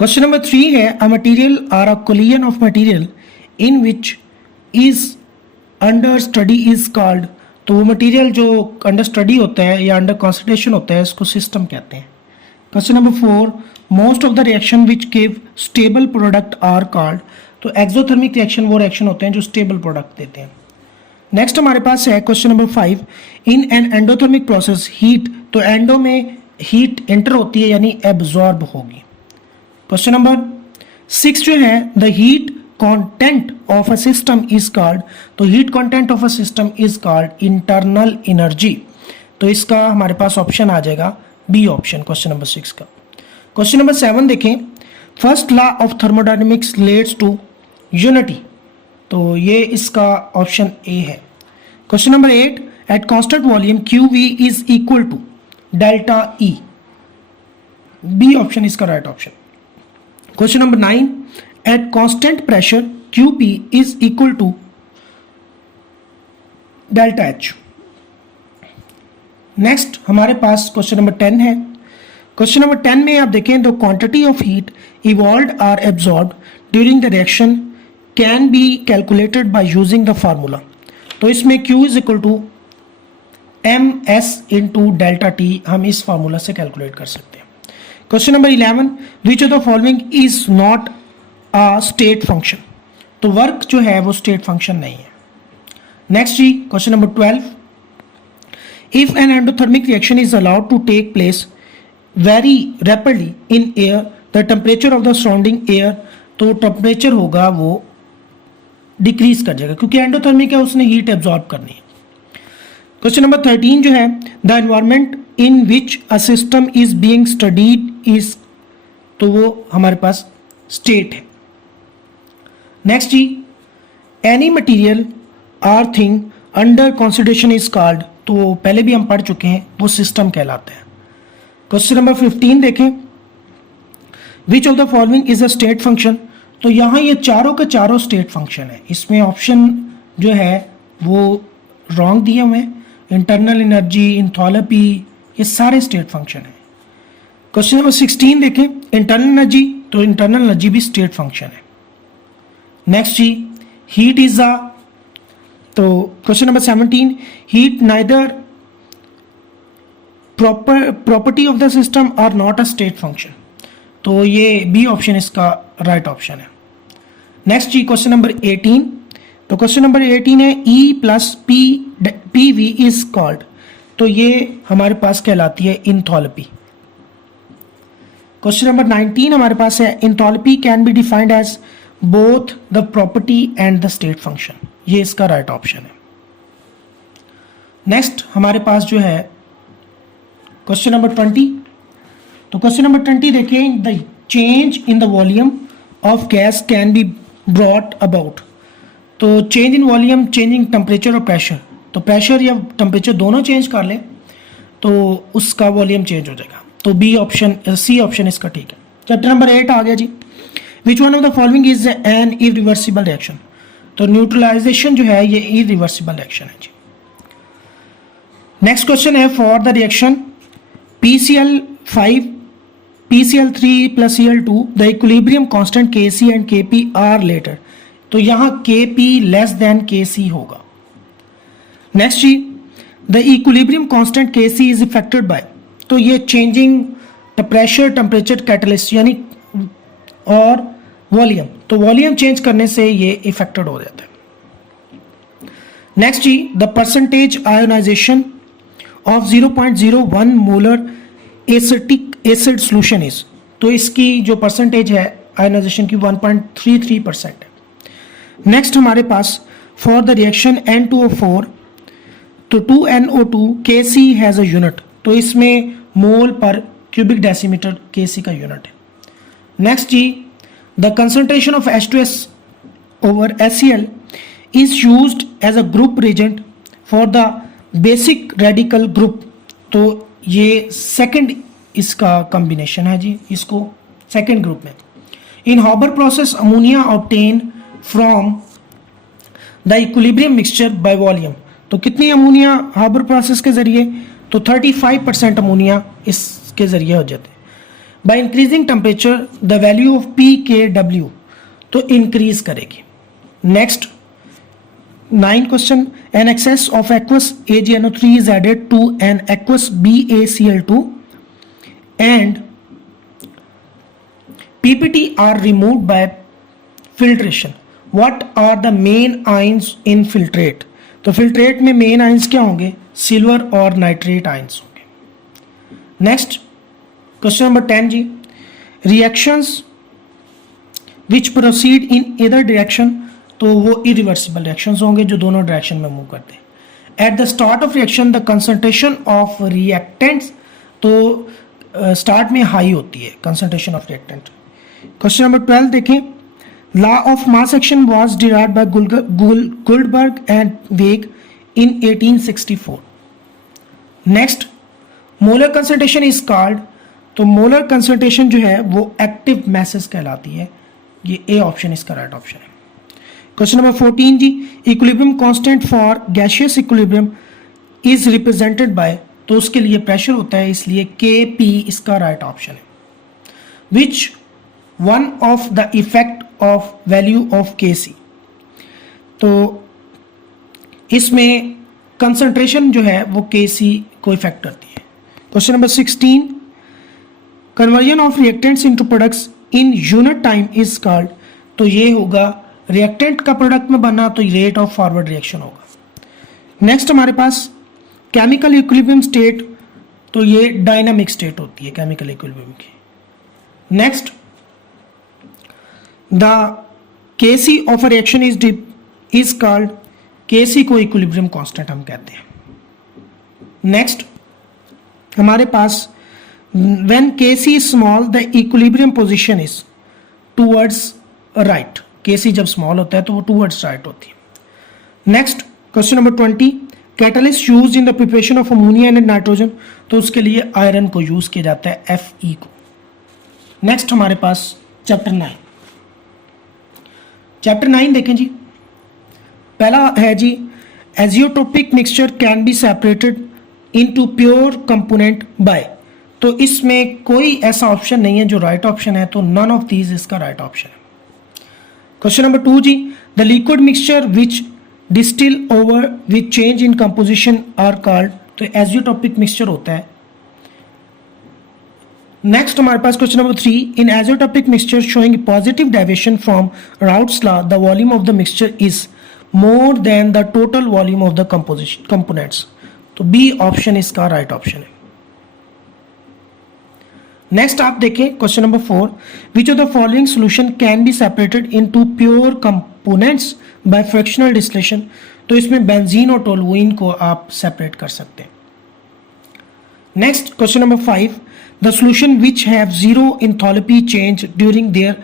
Question number 3 है a material or a collision of material in which is under study is called. तो वो material जो under study होता है या अंडर कंसिडरेशन होता है इसको सिस्टम कहते हैं। Question number 4 most of the reaction which give stable product are called. तो एक्सोथर्मिक रिएक्शन वो रिएक्शन होते हैं जो स्टेबल प्रोडक्ट देते हैं। नेक्स्ट हमारे पास है question number 5 in an endothermic process heat. तो एंडो में हीट एंटर होती है यानी एब्जॉर्ब होगी। क्वेश्चन नंबर 6 जो है the heat content of a system is called. तो heat content of a system is called internal energy. तो इसका हमारे पास ऑप्शन आ जाएगा बी ऑप्शन क्वेश्चन नंबर 6 का। क्वेश्चन नंबर 7 देखें first law of thermodynamics leads to unity. तो ये इसका ऑप्शन ए है। Question number 8 at constant volume q v is equal to delta E. B option इसका right option. Question number 9 at constant pressure q p is equal to delta H. Next हमारे पास question number 10 है। Question number 10 में आप देखें the quantity of heat evolved or absorbed during the reaction can be calculated by using the formula. तो इसमें Q is equal to M S into delta T हम इस फार्मूला से calculate कर सकते हैं। Question number 11 which of the following is not a state function. तो work जो है वो स्टेट फंक्शन नहीं है। नेक्स्ट जी question number 12 if an endothermic reaction is allowed to take place very rapidly in air the temperature of the surrounding air. तो temperature होगा वो डिक्रीज कर जाएगा क्योंकि एंडोथर्मिक है उसने हीट एब्जॉर्ब करनी है। क्वेश्चन नंबर 13 जो है the environment in which a system is being studied is. तो वो हमारे पास स्टेट है। नेक्स्ट जी any material or thing under consideration is called. तो पहले भी हम पढ़ चुके हैं वो सिस्टम कहलाता है। क्वेश्चन नंबर 15 देखें विच of the following is a state function. तो यहाँ ये चारों के चारों स्टेट फंक्शन है। इसमें ऑप्शन जो है वो रॉन्ग दिए हुए हैं। इंटरनल एनर्जी इंथैल्पी ये सारे स्टेट फंक्शन है। क्वेश्चन नंबर 16 देखें इंटरनल एनर्जी। तो इंटरनल एनर्जी भी स्टेट फंक्शन है। नेक्स्ट जी हीट इज अ। तो question number 17 heat neither property of the system or not a state function. तो ये बी ऑप्शन इसका राइट ऑप्शन है। नेक्स्ट जी क्वेश्चन नंबर 18। तो क्वेश्चन नंबर 18 है E plus p v is called. तो ये हमारे पास कहलाती है इंथैल्पी। क्वेश्चन नंबर 19 हमारे पास है enthalpy can be defined as both the property and the state function. ये इसका राइट ऑप्शन है। नेक्स्ट हमारे पास जो है क्वेश्चन नंबर 20। तो क्वेश्चन नंबर 20 देखें the change in the volume of gas can be brought about. तो change in volume changing temperature और प्रेशर। तो प्रेशर या टेम्परेचर दोनों चेंज कर ले तो उसका वॉल्यूम चेंज हो जाएगा। तो बी ऑप्शन सी ऑप्शन इसका ठीक है। चैप्टर नंबर 8 आ गया जी which one of the following is an irreversible reaction. तो न्यूट्रलाइजेशन जो है ये इरिवर्सिबल रिएक्शन है जी। नेक्स्ट क्वेश्चन है for the reaction PCl5 PCl3 plus Cl2 the equilibrium constant Kc and Kp are later। तो यहाँ Kp लेस देन Kc होगा। नेक्स्ट जी the equilibrium constant Kc is affected by. तो ये changing the pressure temperature catalyst यानी और volume. तो volume change करने से ये इफेक्टेड हो जाता है। नेक्स्ट जी the percentage ionization of 0.01 molar acetic acid solution is. तो इसकी जो परसेंटेज है आयोनाइजेशन की 1.33% है। नेक्स्ट हमारे पास फॉर द रिएक्शन N2O4 तो 2NO2 Kc has a unit. तो इसमें mole per cubic decimetre Kc का यूनिट है। नेक्स्ट जी the concentration of H2S over HCl is used as a group reagent for the basic radical group. तो ये second इसका combination है जी इसको सेकंड ग्रुप में। In Haber process ammonia obtain from the equilibrium mixture by volume. तो कितनी ammonia Haber process के जरिए। तो 35% अमोनिया इसके जरिए हो जाते हैं। By increasing temperature the value of pKw, तो इंक्रीज करेगी। Next 9 question, an excess of aqueous AgNO3 is added to an aqueous BaCl2 and PPT are removed by filtration, what are the main ions in filtrate, तो filtrate में main ions क्या होंगे, silver और nitrate ions होंगे। Next question number 10 जी, reactions which proceed in either direction, तो वो irreversible reactions होंगे जो दोनों डायरेक्शन में मूव करते हैं। At the start of reaction the concentration of reactants, तो स्टार्ट में हाई होती है concentration of reactant. Question number 12 देखें, law of mass action was derived by Guldberg and Waage in 1864। Next molar concentration is called, तो molar concentration जो है वो active message कहलाती है, ये ए ऑप्शन इसका राइट ऑप्शन है। क्वेश्चन नंबर 14 जी, equilibrium constant for gaseous equilibrium is represented by, तो उसके लिए प्रेशर होता है इसलिए Kp इसका राइट ऑप्शन है। विच one of the effect of value of Kc, तो इसमें कंसंट्रेशन जो है वो Kc को इफेक्ट करती है। Question number 16, conversion of reactants into products in unit time is called, तो ये होगा रिएक्टेंट का प्रोडक्ट में बनना, तो रेट ऑफ फॉरवर्ड रिएक्शन होगा। नेक्स्ट हमारे पास केमिकल इक्विलिब्रियम स्टेट, तो ये डायनामिक स्टेट होती है केमिकल इक्विलिब्रियम की। Next the Kc of a reaction is called, Kc को इक्विलिब्रियम कांस्टेंट हम कहते हैं। नेक्स्ट हमारे पास when Kc is small the equilibrium position is towards right, Kc जब small होता है तो वो towards right होती है। Next question number 20, catalyst use in the preparation of ammonia and nitrogen, तो उसके लिए आयरन को यूज किया जाता है Fe को। नेक्स्ट हमारे पास चैप्टर 9, चैप्टर 9 देखें जी, पहला है जी azeotropic mixture can be separated into pure component by, तो इसमें कोई ऐसा ऑप्शन नहीं है जो राइट ऑप्शन है, तो नन ऑफ दीज इसका राइट ऑप्शन है। क्वेश्चन नंबर 2 जी, the liquid mixture which distil over which change in composition are called, तो एजियोटोपिक मिक्सचर होता है। नेक्स्ट हमारे पास question number 3, in azeotropic mixture showing positive deviation from Raoult's law the volume of the mixture is more than the total volume of the composition components, तो B option इसका right option है। Next आप देखें question number 4, which of the following solution can be separated into pure components by fractional distillation, तो इसमें benzene और toluene को आप सेपरेट कर सकते हैं। Next question number 5, the solution which have zero enthalpy change during their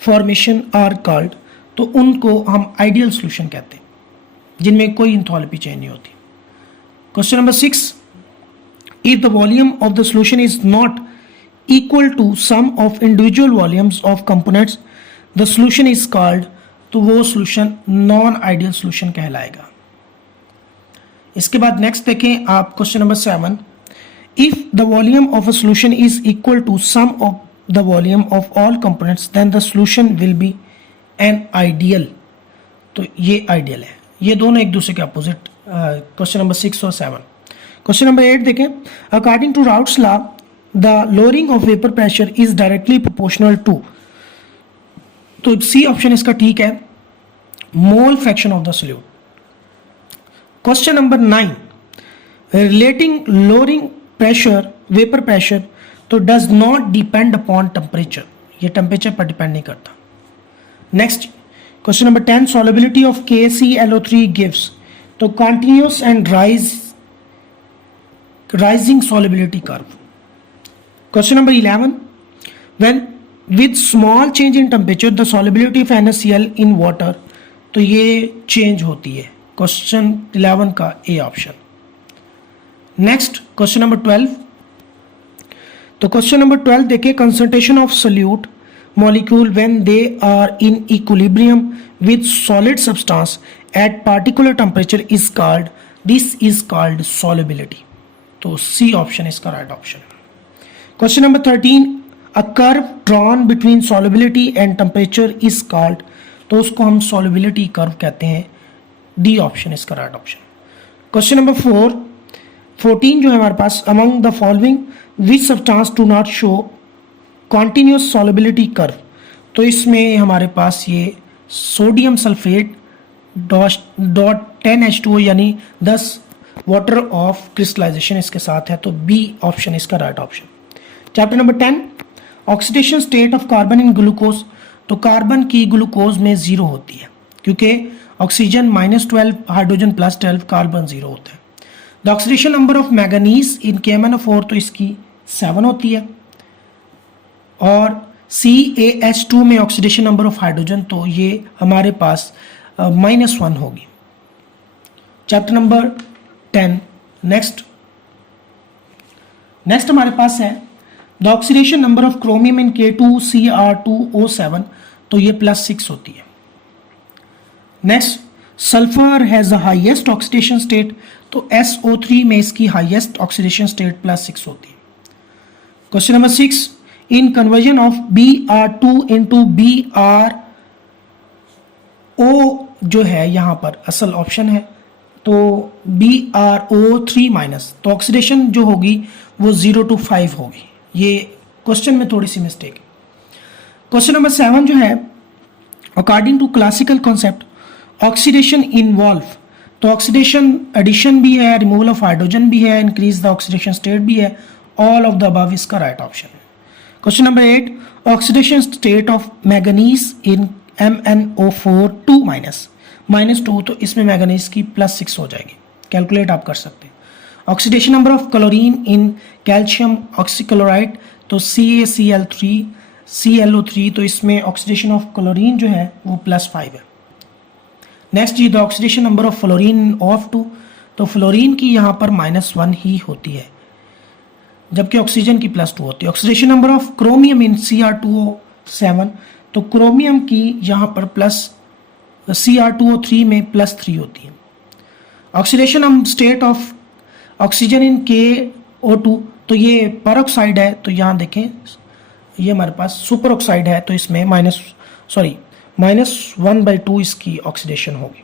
formation are called, तो उनको हम आइडियल सॉल्यूशन कहते हैं जिनमें कोई एंथैल्पी चेंज नहीं होती। Question number 6, if the volume of the solution is not equal to sum of individual volumes of components the solution is called, तो वो solution non ideal solution कहलाएगा। इसके बाद नेक्स्ट देखें आप question number 7, if the volume of a solution is equal to sum of the volume of all components then the solution will be an ideal, तो ये ideal है, ये दोनों एक दूसरे के अपोजिट। क्वेश्चन नंबर 6 और 7। क्वेश्चन नंबर 8 देखें, according to Raoult's law the lowering of vapor pressure is directly proportional to, तो सी ऑप्शन इसका ठीक है, mole fraction of the solute. Question number 9, relating lowering pressure vapour pressure, तो does not depend upon temperature, ये temperature पर depend नहीं करता। Next question number 10, solubility of KClO3 gives, तो continuous and rising solubility curve। Question number 11, when with small change in temperature the solubility of NaCl in water, तो ये change होती है। Question 11 का A option. Next question number 12, तो question number 12 देखिए, concentration of solute molecule when they are in equilibrium with solid substance at particular temperature is called, this is called solubility, तो C option इसका right option है। Question number 13, a curve drawn between solubility and temperature is called, तो उसको हम solubility curve कहते हैं। D option इसका right option. Question number 14 जो है हमारे पास, among the following which substance do not show continuous solubility curve, तो इसमें हमारे पास ये सोडियम सल्फेट डॉट 10H2O यानी 10 वाटर ऑफ क्रिस्टलाइजेशन इसके साथ है, तो बी ऑप्शन इसका right option. Chapter number 10 oxidation state of carbon in glucose, तो कार्बन की ग्लूकोज में 0 होती है क्योंकि ऑक्सीजन -12 हाइड्रोजन +12 कार्बन 0 होता है। The oxidation number of manganese in KMnO4, तो इसकी 7 होती है। और CaH2 में ऑक्सीडेशन नंबर ऑफ हाइड्रोजन, तो ये हमारे पास -1 होगी। चैप्टर नंबर 10 नेक्स्ट हमारे पास है the oxidation number of chromium in K2Cr2O7, तो ये +6 होती है। Next sulphur has the highest oxidation state, तो SO3 में इसकी हाईएस्ट ऑक्सीडेशन स्टेट +6 होती है। Question number 6 in conversion of Br2 into BrO जो है यहाँ पर असल ऑप्शन है, तो BrO3-, तो ऑक्सीडेशन जो होगी वो 0 to 5 होगी। ये क्वेश्चन में थोड़ी सी मिस्टेक है। क्वेश्चन नंबर 7 जो है, according to classical concept oxidation involve, तो ऑक्सीडेशन एडिशन भी है, रिमूवल ऑफ हाइड्रोजन भी है, इंक्रीज द ऑक्सीडेशन स्टेट भी है, ऑल ऑफ द अबव इसका राइट ऑप्शन है। Question number 8 oxidation state of manganese in MnO4 -2, तो इसमें मैंगनीज की +6 हो जाएगी, कैलकुलेट आप कर सकते हैं। Oxidation number of chlorine in calcium oxychloride, तो CaCl3 तो इसमें ऑक्सीडेशन ऑफ क्लोरीन जो है वो +5 है। नेक्स्ट जी the oxidation number of fluorine OF2, तो फ्लोरीन की यहाँ पर -1 ही होती है जबकि ऑक्सीजन की +2 होती है। Oxidation number of chromium in Cr2O7, तो क्रोमियम की यहाँ पर Cr2O3 में +3 होती है। Oxidation state of oxygen in KO2, तो ये परऑक्साइड है, तो यहाँ देखें ये हमारे पास सुपर ऑक्साइड है, तो इसमें -1/2 इसकी ऑक्सीडेशन होगी।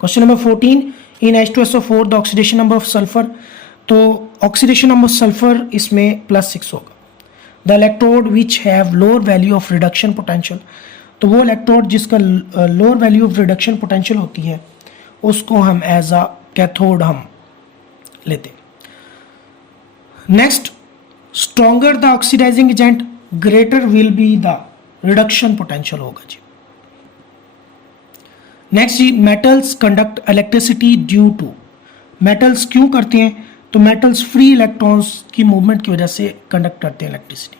Question number 14 in H2SO4 the oxidation number of sulphur, तो ऑक्सीडेशन नंबर सल्फर इसमें +6 होगा। The electrode which have lower value of reduction potential, तो वो इलेक्ट्रोड जिसका lower value of reduction potential होती है उसको हम एज अ कैथोड हम लेते हैं। Next stronger the oxidizing agent greater will be the reduction potential होगा जी। नेक्स्ट जी metals conduct electricity due to, metals क्यों करते हैं, तो मेटल्स फ्री इलेक्ट्रॉन्स की मूवमेंट की वजह से कंडक्ट करते हैं electricity.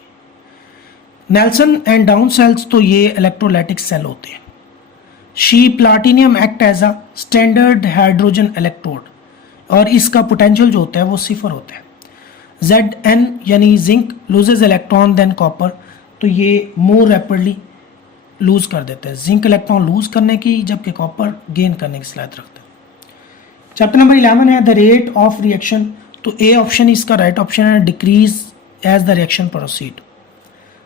Nelson and Down cells, तो ये इलेक्ट्रोलाइटिक सेल होते हैं। शी platinum act as a standard hydrogen electrode, और इसका पोटेंशियल जो होता है वो 0 होता है। Zn यानी zinc loses electron than copper, तो ये मोर रैपिडली लूज कर देते हैं, जिंक इलेक्ट्रॉन लूज करने की जबकि कॉपर गेन करने की सलाहियत रखते हैं। चैप्टर नंबर 11 है द रेट ऑफ रिएक्शन, तो ए ऑप्शन इसका राइट ऑप्शन है, decrease as the reaction proceed.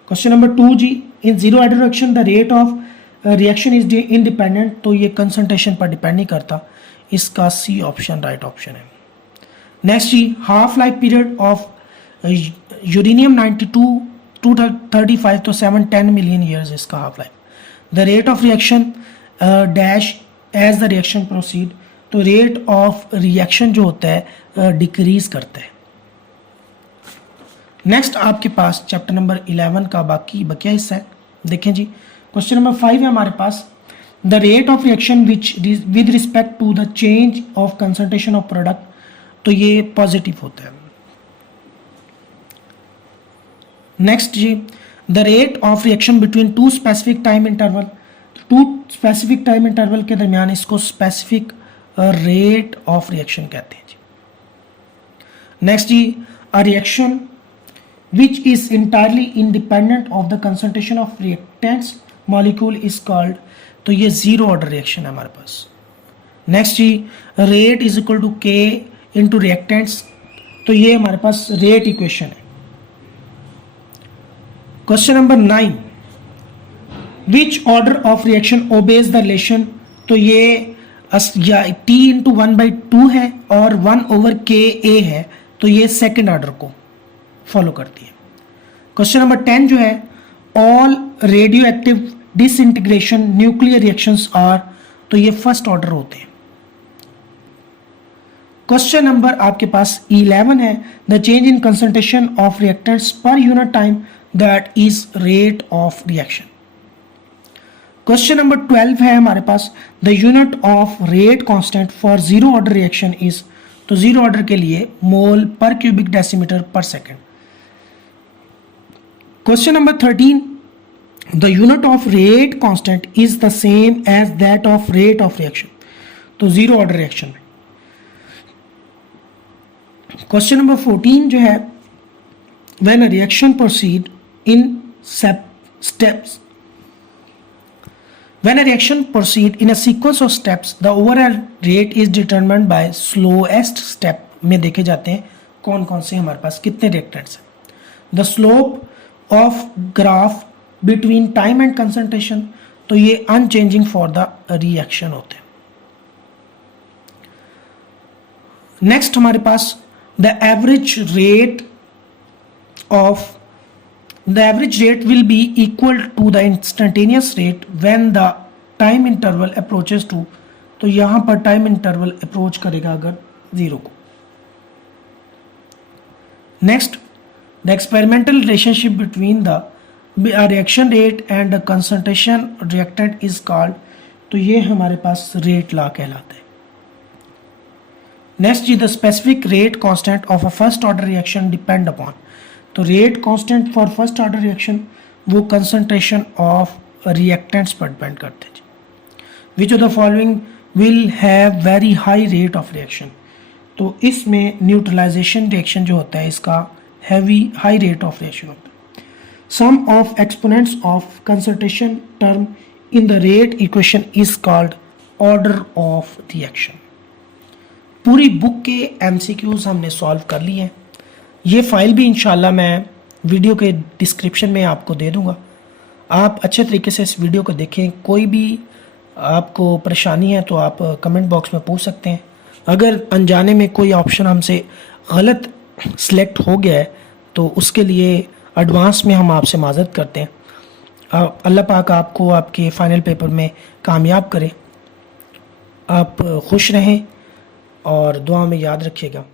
Question number 2 जी in zero order reaction the rate of reaction is independent, तो ये कंसंट्रेशन पर डिपेंड नहीं करता, इसका सी ऑप्शन राइट ऑप्शन है। नेक्स्ट जी half life period of uranium 92 235, तो 710 मिलियन ईयर्स इसका half life. The rate of reaction dash as the reaction proceed, तो रेट ऑफ रिएक्शन जो होता है डिक्रीज करता है। नेक्स्ट आपके पास चैप्टर नंबर 11 का बकिया हिस्सा है, देखें जी। क्वेश्चन नंबर 5 है हमारे पास the rate of reaction which with respect to the change of concentration of product, तो ये पॉजिटिव होता है। नेक्स्ट जी the rate of reaction between two specific time interval, two specific time interval के दरमियान इसको स्पेसिफिक रेट ऑफ रिएक्शन कहते हैं जी। नेक्स्ट जी a reaction which is entirely independent of the concentration of reactants molecule is called, तो ये zero order reaction है हमारे पास। नेक्स्ट जी rate is equal to k into reactants, तो ये हमारे पास रेट इक्वेशन है। Question number 9, which order of reaction obeys the relation. तो ये T इंटू 1/2 है और 1/KA है, तो ये सेकेंड ऑर्डर को फॉलो करती है। क्वेश्चन नंबर 10 जो है, all radioactive disintegration nuclear reactions are, तो ये फर्स्ट ऑर्डर होते हैं। क्वेश्चन नंबर आपके पास 11 है, the change in concentration of reactants per unit time that is rate of reaction. Question number 12 है हमारे पास, the unit of rate constant for zero order reaction is, तो जीरो ऑर्डर के लिए mole per cubic decimetre per second. Question number 13, the unit of rate constant is the same as that of rate of reaction, तो zero order reaction में। Question number 14 जो है, when a reaction proceed in steps, when a reaction proceed in a sequence of steps, the overall rate is determined by slowest step में देखे जाते हैं कौन कौन से हमारे पास कितने रिएक्टेंट्स हैं। The slope of graph between time and concentration, तो ये अनचेंजिंग फॉर द रिएक्शन होते हैं। नेक्स्ट हमारे पास the average rate will be equal to the instantaneous rate when the time interval approaches to, तो यहां पर टाइम इंटरवल अप्रोच करेगा अगर जीरो को। Next, the experimental relationship between the reaction rate and the concentration reactant is called, तो ये हमारे पास रेट लॉ कहलाता है। नेक्स्ट जी, the specific rate constant of a first order reaction depend upon, तो rate constant for first order reaction वो concentration of reactants पर डिपेंड करते हैं। Which of the following will have very high rate of reaction, तो इसमें neutralisation reaction जो होता है इसका हाई रेट ऑफ रिएक्शन होता है। Sum of exponents of concentration term in the rate equation is called order of reaction. पूरी book के एमसीक्यूज हमने सॉल्व कर लिए हैं। ये फाइल भी इंशाल्लाह मैं वीडियो के डिस्क्रिप्शन में आपको दे दूंगा। आप अच्छे तरीके से इस वीडियो को देखें। कोई भी आपको परेशानी है तो आप कमेंट बॉक्स में पूछ सकते हैं। अगर अनजाने में कोई ऑप्शन हमसे गलत सिलेक्ट हो गया है तो उसके लिए एडवांस में हम आपसे माजरत करते हैं। अल्लाह पाक आपको आपके फाइनल पेपर में कामयाब करे। आप खुश रहें और दुआ में याद रखिएगा।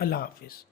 अल्लाह हाफिज़।